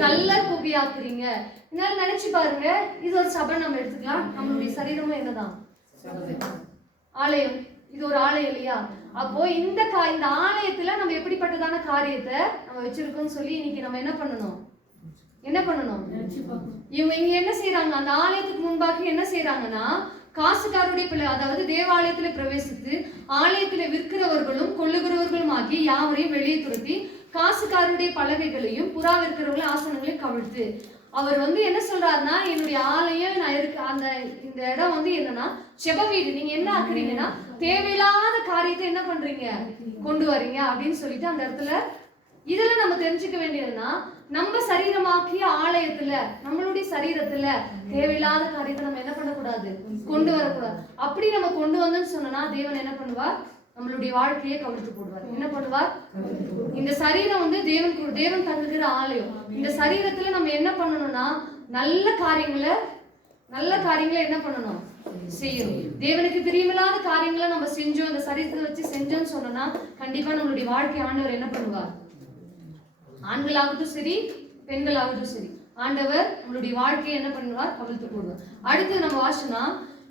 கல்லர் குகையாக்குறீங்க. இதனால நினைச்சு பாருங்க, இது ஒரு சபை நம்ம எடுத்துக்கலாம். நம்மளுடைய சரீரமும் என்னதான்? ஆலயம். இது ஒரு ஆலயம் இல்லையா? அப்போ இந்த ஆலயத்துல நம்ம எப்படிப்பட்டதான காரியத்தை நம்ம வச்சிருக்கோம்னு சொல்லி இன்னைக்கு நம்ம என்ன பண்ணணும்? இவங்க இங்க என்ன செய்யறாங்க? அந்த ஆலயத்துக்கு முன்பாக என்ன செய்யறாங்கன்னா காசுக்காரருடைய பிள்ளை அதாவது தேவாலயத்துல பிரவேசித்து ஆலயத்துல விற்கிறவர்களும் கொள்ளுகிறவர்களும் ஆகிய யாவரையும் வெளியே துரத்தி காசுக்காரருடைய பலகைகளையும் புறா விற்கிறவர்களும் ஆசனங்களையும் கவிழ்த்து. அவர் வந்து என்ன சொல்றாருன்னா என்னுடைய ஆலயம் நான் இந்த இடம் வந்து என்னன்னா செப வீடு. நீங்க என்ன ஆக்குறீங்கன்னா தேவையில்லாத காரியத்தை என்ன பண்றீங்க? கொண்டு வரீங்க அப்படின்னு சொல்லிட்டு அந்த இடத்துல இதுல நம்ம தெரிஞ்சுக்க வேண்டியதுன்னா நம்ம சரீரமாக்கிய ஆலயத்துல நம்மளுடைய சரீரத்துல தேவையில்லாத காரியத்தை நம்ம என்ன பண்ணக்கூடாது? கொண்டு வரக்கூடாது. அப்படி நம்ம கொண்டு வந்தோம்னு சொன்னா தேவன் என்ன பண்ணுவார்? நம்மளுடைய வாழ்க்கையை கவிழ்த்து போடுவார். என்ன பண்ணுவார்? இந்த சரீரம் வந்து தேவன் தங்குகிற ஆலயம். இந்த சரீரத்துல நம்ம என்ன பண்ணணும்னா நல்ல காரியங்களை என்ன பண்ணணும்? செய்யணும். தேவனுக்கு பிரியமில்லாத காரியங்களை நம்ம செஞ்சோம், இந்த சரீரத்தை வச்சு செஞ்சோம்னு சொன்னோம்னா கண்டிப்பா நம்மளுடைய வாழ்க்கை ஆண்டவர் என்ன பண்ணுவார்? ஆண்களாகட்டும் சரி பெண்களாகட்டும் சரி ஆண்டவர் நம்மளுடைய வாழ்க்கையை என்ன பண்ணுவார்? கவிழ்த்து போடுவார். அடுத்து நம்ம வாசனா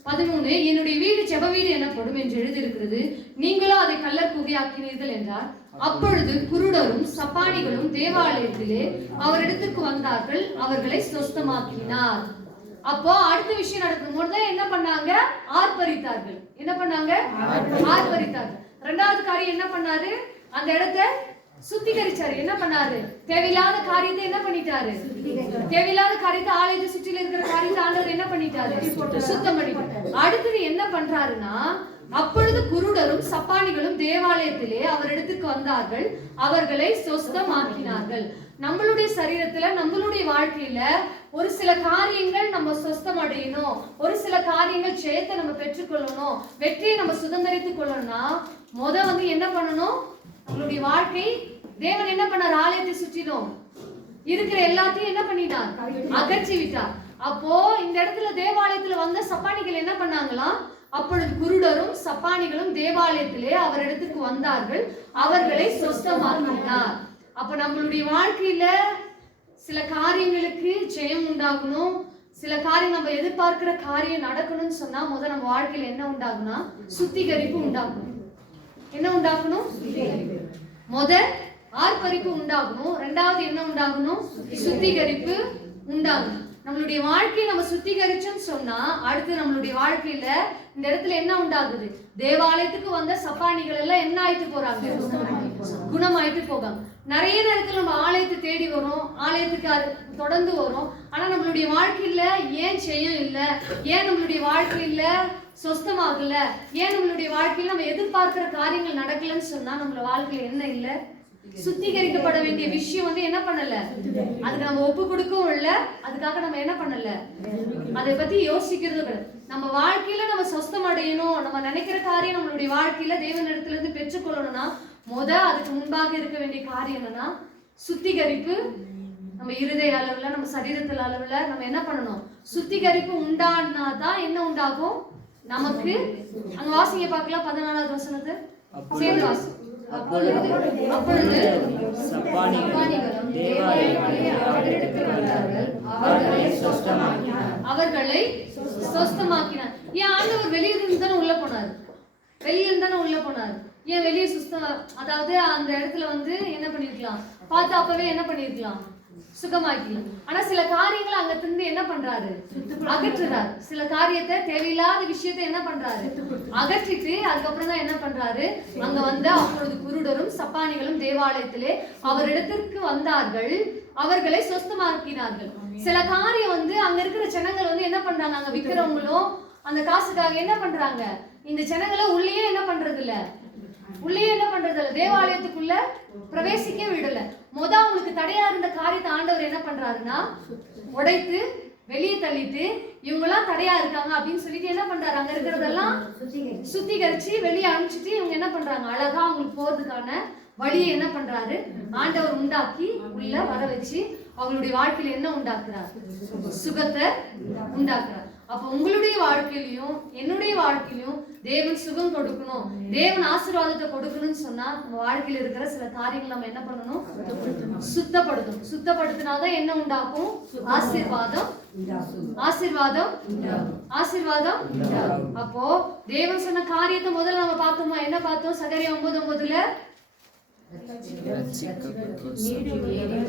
13 என்னுடைய வீடு செப வீடு எனப்படும் என்று எழுதியிருக்கிறது, நீங்களோ அதை கல்லர் குகையாக்கினீர்கள் என்றார். அப்பொழுது குருடரும் சப்பானிகளும் தேவாலயத்திலே அவரிடத்துக்கு வந்தார்கள், அவர்களை சொஸ்தமாக்கினார். அப்போ அடுத்த விஷயம் நடக்கும்போது என்ன பண்ணாங்க? ஆர்ப்பரித்தார்கள். என்ன பண்ணாங்க? ஆர்ப்பரித்தார்கள். இரண்டாவது காரியம் என்ன பண்ணாரு? அந்த இடத்தை சுத்திகரிச்சாரு. என்ன பண்ணாரு? தேவையில்லாத காரியத்தை என்ன பண்ணிட்டாரு? தேவையில்லாத காரியத்தை, ஆலயத்தை சுற்றில இருக்கிற காரியத்தை ஆண்டவர் என்ன பண்ணிட்டாரு? சுத்தம் பண்ணிட்டாரு. அடுத்தது என்ன பண்றாருன்னா, அப்பொழுது குருடரும் சப்பானிகளும் தேவாலயத்திலே அவரிடத்துக்கு வந்தார்கள், அவர்களை சொஸ்தமாக்கினார்கள். நம்மளுடைய சரீரத்துல, நம்மளுடைய வாழ்க்கையில ஒரு சில காரியங்கள் நம்ம சொஸ்தம் அடையணும், ஒரு சில காரியங்கள் ஜெயத்தை நம்ம பெற்றுக்கொள்ளணும், வெற்றியை நம்ம சுதந்திரித்துக் கொள்ளணும்னா வந்து என்ன பண்ணணும்? நம்மளுடைய வாழ்க்கை, தேவன் என்ன பண்ணார்? ஆலயத்தை சுற்றிலும் இருக்கிற எல்லாத்தையும் என்ன பண்ணிட்டார்? அகற்றி விட்டார். அப்போ இந்த இடத்துல தேவாலயத்துல வந்த சப்பானிகள் என்ன பண்ணாங்களாம்? அப்பொழுது குருடரும் சப்பானிகளும் தேவாலயத்திலே அவரிடத்துக்கு வந்தார்கள், அவர்களை சொஸ்தமாக்கினார். அப்ப நம்மளுடைய வாழ்க்கையில சில காரியங்களுக்கு ஜெயம் உண்டாகணும், சில காரியம் நம்ம எதிர்பார்க்கிற காரியம் நடக்கணும்னு சொன்னா நம்ம வாழ்க்கையில என்ன உண்டாகும்னா சுத்திகரிப்பு உண்டாகணும். என்ன உண்டாகணும்? ஆர்ப்பரிப்பு உண்டாகணும். ரெண்டாவது என்ன உண்டாகணும்? சுத்திகரிப்பு உண்டாகணும். நம்மளுடைய வாழ்க்கையை நம்ம சுத்திகரிச்சோம்னு சொன்னா அடுத்து நம்மளுடைய வாழ்க்கையில இந்த இடத்துல என்ன உண்டாகுது? தேவாலயத்துக்கு வந்த சப்பானிகள் எல்லாம் என்ன ஆயிட்டு போறாங்க? குணமாயிட்டு போகாங்க. நிறைய நேரத்துல நம்ம ஆலயத்தை தேடி வரோம், ஆலயத்துக்கு தொடர்ந்து வரும். ஆனா நம்மளுடைய வாழ்க்கையில ஏன் ஜெயம் இல்லை, ஏன் நம்மளுடைய வாழ்க்கையில சொஸ்தமாகல, ஏன் நம்மளுடைய வாழ்க்கையில நம்ம எதிர்பார்க்கிற காரியங்கள் நடக்கலன்னு சொன்னா நம்மள வாழ்க்கையில என்ன இல்லை? சுத்திகரிக்கப்பட வேண்டிய விஷயம் வந்து என்ன பண்ணல, அதுக்கு நம்ம ஒப்பு கொடுக்கவும் இல்லை, அதுக்காக நம்ம என்ன பண்ணல, அதை பத்தி யோசிக்கிறது கிடையாது. நம்ம வாழ்க்கையில நம்ம சொஸ்தம் அடையணும், நம்ம நினைக்கிற காரியம் நம்மளுடைய வாழ்க்கையில தேவனிடத்துல இருந்து பெற்றுக்கொள்ளணும்னா அதுக்கு முன்பாக இருக்க வேண்டிய காரியம் என்னன்னா சுத்திகரிப்பு. நம்ம இருதய அளவுல, நம்ம சரீரத்துல அளவுல நம்ம என்ன பண்ணணும்? சுத்திகரிப்பு உண்டானாதான் என்ன உண்டாகும் நமக்கு? அங்க வாசிங்க பார்க்கலாம் 14வது வசனத்தை சேர்ந்து வாசி. அப்பொழுது அவர்களை சொஸ்தமாக்கினார். ஏன் ஆண்டவர் வெளியிருந்து தானே உள்ள போனார்? வெளியிருந்து தானே உள்ள போனார். ஏன் வெளியே அதாவது அந்த இடத்துல வந்து என்ன பண்ணிருக்கலாம்? பார்த்து அப்பவே என்ன பண்ணிருக்கலாம்? சுகமாக்கலாம். ஆனா சில காரியங்களை அங்க திருந்து என்ன பண்றாரு? அகற்றுறாரு. சில காரியத்தை, தேவையில்லாத விஷயத்தை என்ன பண்றாரு? அகற்றிட்டு அதுக்கப்புறம் தான் என்ன பண்றாரு? அங்க வந்து அப்பொழுது குருடரும் சப்பானிகளும் தேவாலயத்திலே அவரிடத்திற்கு வந்தார்கள், அவர்களை சொஸ்தமாக்கினார்கள். சில காரியம் வந்து அங்க இருக்கிற ஜனங்கள் வந்து என்ன பண்றாங்க? அங்க விக்கிறவங்களும் அந்த காசுக்காக என்ன பண்றாங்க? இந்த ஜனங்களை உள்ளே என்ன பண்றது இல்ல, தேவாலயத்துக்குள்ள பிரவேசிக்க விடல. அவங்களுக்கு தடையா இருந்த காரியத்தை ஆண்டவர் என்ன பண்றாருன்னா உடைத்து வெளியே தள்ளிட்டு, இவங்கெல்லாம் தடையா இருக்காங்க அப்படின்னு சொல்லிட்டு என்ன பண்றாரு? அங்க இருக்கிறதெல்லாம் சுத்திகரிச்சு வெளியே அனுப்பிச்சிட்டு இவங்க என்ன பண்றாங்க? அழகா அவங்களுக்கு போறதுக்கான வழியை என்ன பண்றாரு? ஆண்டவர் உண்டாக்கி உள்ள வர வச்சு அவங்களுடைய வாழ்க்கையில என்ன உண்டாக்குறார்? சுகத்தை உண்டாக்குறார். அப்ப உங்களுடைய வாழ்க்கையிலையும் என்னுடைய வாழ்க்கையிலும் தேவன் சுகம் கொடுக்கணும், தேவன் ஆசீர்வாதத்தை கொடுக்கணும்னு சொன்னா நம்ம வாழ்க்கையில இருக்கிற சில காரியங்கள் நம்ம என்ன பண்ணணும்? சுத்தப்படுத்தணும். சுத்தப்படுத்தினாதான் என்ன உண்டாகும்? ஆசீர்வாதம். அப்போ தேவன் சொன்ன காரியத்தை முதல்ல நம்ம பார்த்தோமா? என்ன பார்த்தோம்? சகரியா 9:9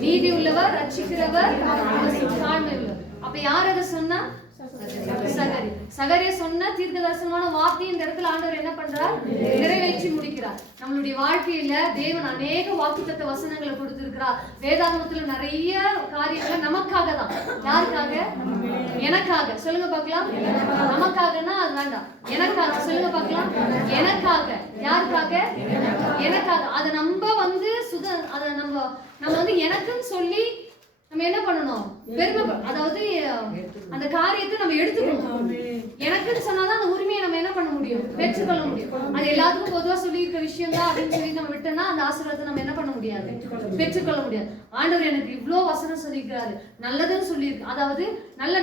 நீதி உள்ளவர், ரட்சிக்கிறவர், தாழ்மை உள்ளவர். அப்ப யார் அதை சொன்னா? சகரியா சொன்ன தீர்க்கதரிசனமான வார்த்தை இந்த இடத்துல ஆண்டவர் என்ன பண்றார்? நிறைவேற்றி முடிக்கிறார். நம்மளுடைய வாழ்க்கையில தேவன் அநேக வாக்குத்தத்த வசனங்களை கொடுத்திருக்கிறார். வேதாகமத்துல நிறைய காரியங்களை நமக்காக தான். யாருக்காக? எனக்காக. சொல்லுங்க பார்க்கலாம். நமக்காகனா அது வேண்டாம், எனக்காக. சொல்லுங்க பார்க்கலாம். எனக்காக. யாருக்காக? எனக்காக. அதை நம்ம வந்து அதை நம்ம வந்து எனக்குன்னு சொல்லி நம்ம என்ன பண்ணணும்? பெருமை, அதாவது அந்த காரியத்தை நம்ம எடுத்துக்கணும். எனக்குன்னு சொன்னாதான் அந்த உரிமையை நம்ம என்ன பண்ண முடியும்? பெற்றுக்கொள்ள முடியும். அது எல்லாத்துக்கும் பொதுவா சொல்லி இருக்க விஷயம் தான் அப்படின்னு சொல்லி நம்ம விட்டோம்னா அந்த ஆசீர்வாதத்தை நம்ம என்ன பண்ண முடியாது? பெற்றுக்கொள்ள முடியாது. ஆண்டவர் எனக்கு இவ்வளோ வசனம் சொல்லியிருக்கிறாரு, நல்லதுன்னு சொல்லியிருக்கு. அதாவது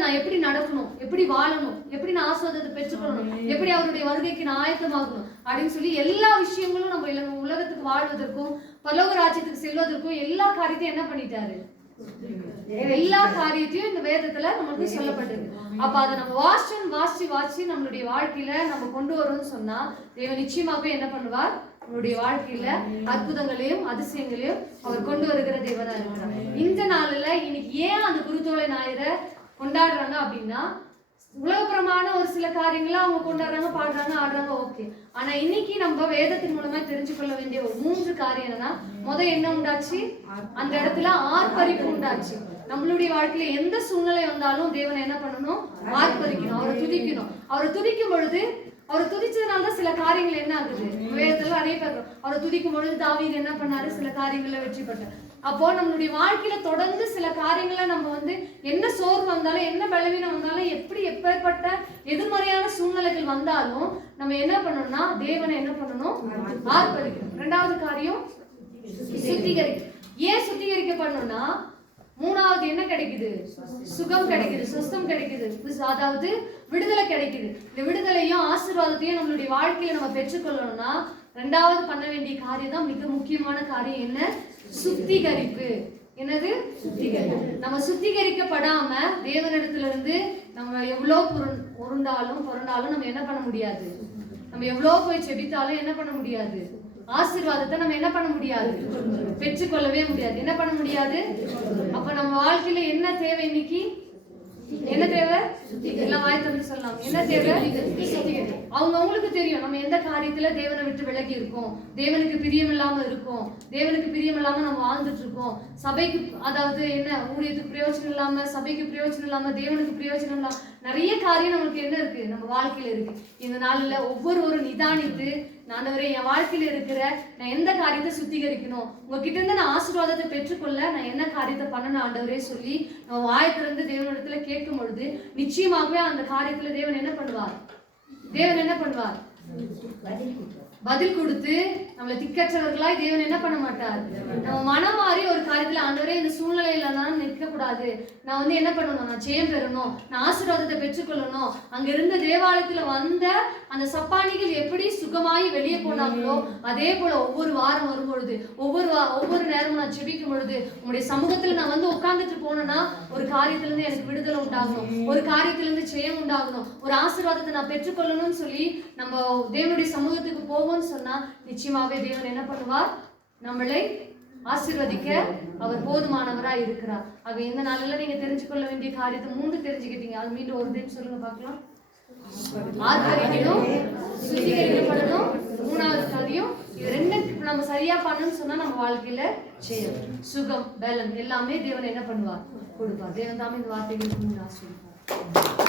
நான் எப்படி நடக்கணும், எப்படி வாழணும், எப்படி நான் ஆசீர்வாதத்தை பெற்றுக்கொள்ளணும், எப்படி அவருடைய வருகைக்கு நான் ஆயத்தமாகணும் அப்படின்னு சொல்லி எல்லா விஷயங்களும் நம்ம உலகத்துக்கு வாழ்வதற்கும் பரலோக ராஜ்யத்துக்கு செல்வதற்கும் எல்லா காரியத்தையும் என்ன பண்ணிட்டாரு? எல்லா காரியத்தையும் இந்த வேதத்துல நமக்கு சொல்லப்பட்டிருக்கு. அப்ப அதை நம்ம வாசிச்சு நம்மளுடைய வாழ்க்கையில நம்ம கொண்டு வரோம்னு சொன்னா தேவன் நிச்சயமாவே என்ன பண்ணுவார்? நம்மளுடைய வாழ்க்கையில அற்புதங்களையும் அதிசயங்களையும் அவர் கொண்டு வருகிற தேவனா இருக்கிறார். இந்த நாள்ல இன்னைக்கு ஏன் அந்த குருத்தோலை ஞாயிறை கொண்டாடுறாங்க அப்படின்னா, உலகப்புறமான ஒரு சில காரியங்களை அவங்க கொண்டாடுறாங்க, பாடுறாங்க, ஆடுறாங்க, ஓகே. ஆனா இன்னைக்கு நம்ம வேதத்தின் மூலமா தெரிஞ்சு கொள்ள வேண்டிய ஒரு 3 காரியம் என்னன்னா, என்ன உண்டாச்சு? அந்த இடத்துல ஆர்ப்பரிப்பு உண்டாச்சு. நம்மளுடைய வாழ்க்கையில எந்த சூழ்நிலை வந்தாலும் தேவனை என்ன பண்ணணும்? ஆர்ப்பரிக்கணும், அவரை துதிக்கணும். அவரை துதிக்கும் பொழுது, அவரை துதிச்சதுனாலதான் சில காரியங்கள் என்ன ஆகுது? வேதத்துல நிறைய பேர் அவரை துதிக்கும் பொழுது தாவீது என்ன பண்ணாரு? சில காரியங்கள்ல வெற்றி பெற்றார். அப்போ நம்மளுடைய வாழ்க்கையில தொடர்ந்து சில காரியங்களை நம்ம என்ன சோர்வு வந்தாலும், என்ன பலவீனம் வந்தாலும், எப்பேற்பட்ட எதிர்மறையான சூழ்நிலைகள் வந்தாலும் நம்ம என்ன பண்ணணும்னா தேவனை என்ன பண்ணணும்? ஆர்ப்பரிக்கணும். 2வது காரியம் சுத்திகரிக்க. ஏன் சுத்திகரிக்கப்படணும்னா, 3வது என்ன கிடைக்குது? சுகம் கிடைக்குது, சுஸ்தம் கிடைக்குது, அதாவது விடுதலை கிடைக்குது. இந்த விடுதலையும் ஆசீர்வாதத்தையும் நம்மளுடைய வாழ்க்கையில நம்ம பெற்றுக்கொள்ளணும்னா 2வது பண்ண வேண்டிய காரியம் தான் மிக முக்கியமான காரியம். என்ன? சுத்திகரிப்பு. என்னது? சுத்திகரிப்பு. நம்ம சுத்திகரிக்கப்படாம தேவனிடத்துல இருந்து நம்ம எவ்வளவு புரண்டாலும் நம்ம என்ன பண்ண முடியாது? நம்ம எவ்வளவு போய் செபித்தாலும் என்ன பண்ண முடியாது? ஆசீர்வாதத்தை நம்ம என்ன பண்ண முடியாது? பெற்றுக்கொள்ளவே முடியாது. என்ன பண்ண முடியாது? அப்ப நம்ம வாழ்க்கையில என்ன தேவை? இன்னைக்கு என்ன தேவை? எல்லாம் வாய் திறந்து சொல்லலாம். என்ன தேவை? அவங்களுக்கு தெரியும் நம்ம எந்த காரியத்துல தேவனை விட்டு விலகி இருக்கோம், தேவனுக்கு பிரியம் இல்லாம இருக்கோம், தேவனுக்கு பிரியம் இல்லாம நம்ம வாழ்ந்துட்டு இருக்கோம், சபைக்கு அதாவது என்ன ஊழியத்துக்கு பிரயோஜனம் இல்லாம, சபைக்கு பிரயோஜனம் இல்லாம, தேவனுக்கு பிரயோஜனம் இல்லாம நிறைய காரியம் நமக்கு என்ன இருக்கு? நம்ம வாழ்க்கையில இருக்கு. இந்த நாள்ல ஒவ்வொருவரும் நிதானித்து, ஆண்டவரே என் வாழ்க்கையில இருக்கிற நான் எந்த காரியத்தை சுத்திகரிக்கணும், உங்ககிட்ட இருந்து நான் ஆசீர்வாதத்தை பெற்றுக்கொள்ள நான் என்ன காரியத்தை பண்ணணும் ஆண்டவரே சொல்லி நம்ம வாய் திறந்து தேவனிடத்துல கேட்கும் பொழுது நிச்சயமாகவே அந்த காரியத்துல தேவன் என்ன பண்ணுவார்? பதில் கொடுத்து நம்மளை திக்கற்றவர்களாய் தேவன் என்ன பண்ண மாட்டார்? நம்ம மனம் மாறி ஒரு காரியத்துல ஆண்டவரே இந்த சூழ்நிலையில நான் நிற்க கூடாது, நான் என்ன பண்ணணும்? நான் ஜெயம் பெறணும், நான் ஆசீர்வாதத்தை பெற்றுக்கொள்ளணும். அங்க இருந்த தேவாலயத்துல வந்த அந்த சப்பானிகள் எப்படி சுகமாயி வெளியே போனாங்களோ அதே போல ஒவ்வொரு வாரம் வரும்பொழுது, ஒவ்வொரு நேரமும் நான் ஜெபிக்கும் பொழுது உங்களுடைய சமூகத்துல நான் உட்கார்ந்துட்டு போனேன்னா ஒரு காரியத்துல இருந்து எனக்கு விடுதலை உண்டாகணும், ஒரு காரியத்துல இருந்து ஜெயம் உண்டாகணும், ஒரு ஆசீர்வாதத்தை நான் பெற்றுக்கொள்ளணும்னு சொல்லி நம்ம தேவனுடைய சமூகத்துக்கு போவோம்னு சொன்னா நிச்சயமாவே தேவன் என்ன பண்ணுவார்? நம்மளை ஆசீர்வதிக்க அவர் போதுமானவராய் இருக்கிறார். ஆக இந்த நாளில நீங்க தெரிஞ்சுக்கொள்ள வேண்டிய காரியத்தை 3 தெரிஞ்சுக்கிட்டீங்க. அது மீண்டும் ஒரு டைம் சொல்லுங்க பார்க்கலாம். ஆர்ப்பரிக்கணும், சுத்திகரிக்கப்படணும், 3வது காரியம். இது 2 நம்ம சரியா பண்ணணும்னு சொன்னா நம்ம வாழ்க்கையில செய்யணும். சுகம், பலம் எல்லாமே தேவன் என்ன பண்ணுவார்? கொடுப்பார். தேவன் தாமே இந்த வார்த்தைகளுக்கு ஆசீர்வதிப்பார்.